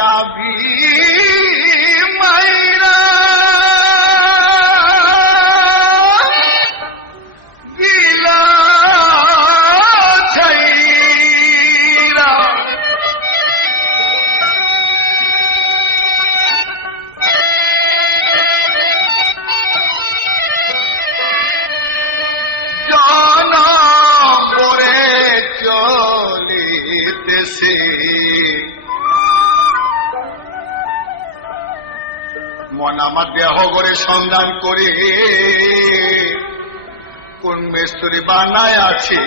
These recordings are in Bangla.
চাবি মাইরা গিলা ছাইরা জনপরে চলিতেছে মন আমার দেহ করে সন্ধান করে কোন মেস্তরি বানায় আছে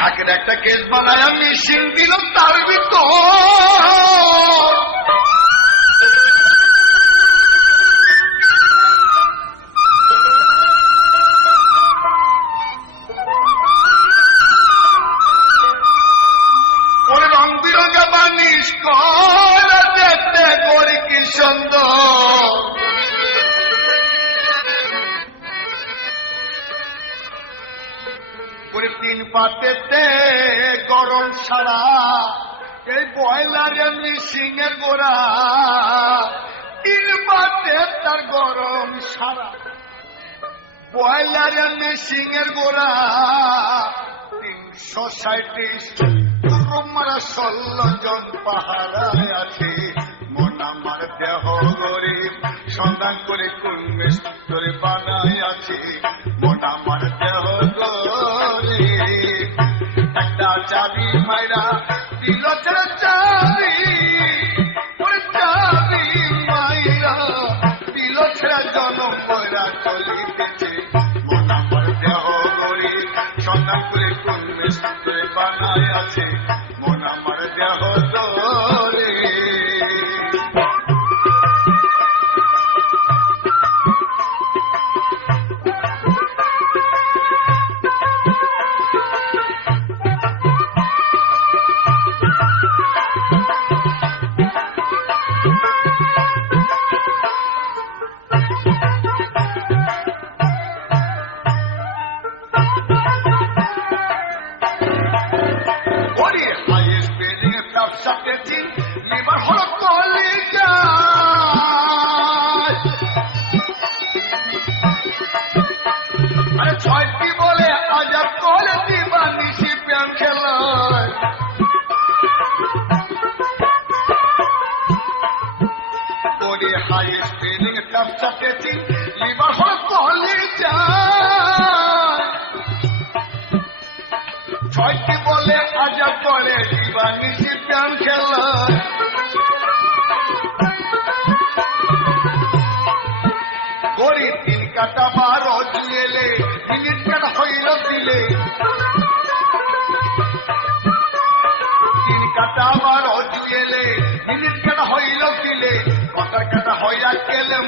হাকের একটা কেস বানায় মেশিন দিল তার ভিতর তিন পাতেতে গরম ছাড়া এই বয়লারে মিশিংয়ে গোড়া তিন পাতে তার গরম ছাড়া বয়লারে মিশিংয়ের গোড়া 337 মারা 16 জন পাহারায় আছে মন আমার দেহ গরিব সন্ধান করে কোন মেস্তরে বানায় আছে মন আমার দেহ গরিব একটা চাবি মাইরা দিল চাবি চাবি মাইরা দিল ছেড়া জনম কইরা চলিতেছে মন আমার দেহ গরিব সন্ধান করে কোন মেস্তরে বানায় আছে মন আমার দেহ গরিব ছয়টি বলে আজাদ করে দিবা নিশি প্যান খেলায় করে হাই স্পিনিং ব্যবসা পেয়েছি লিভার হল কলিজায় ছয়টি বলে আজাদ করে দিবা নিশি প্যান খেলায় গড়ি 3 কাটা 12 চুয়েলে মিনিট কাটা হইল দিলে 3 কাটা 12 চুয়েলে মিনিট কাটা হইল দিলে কথার কাটা হইয়া গেলে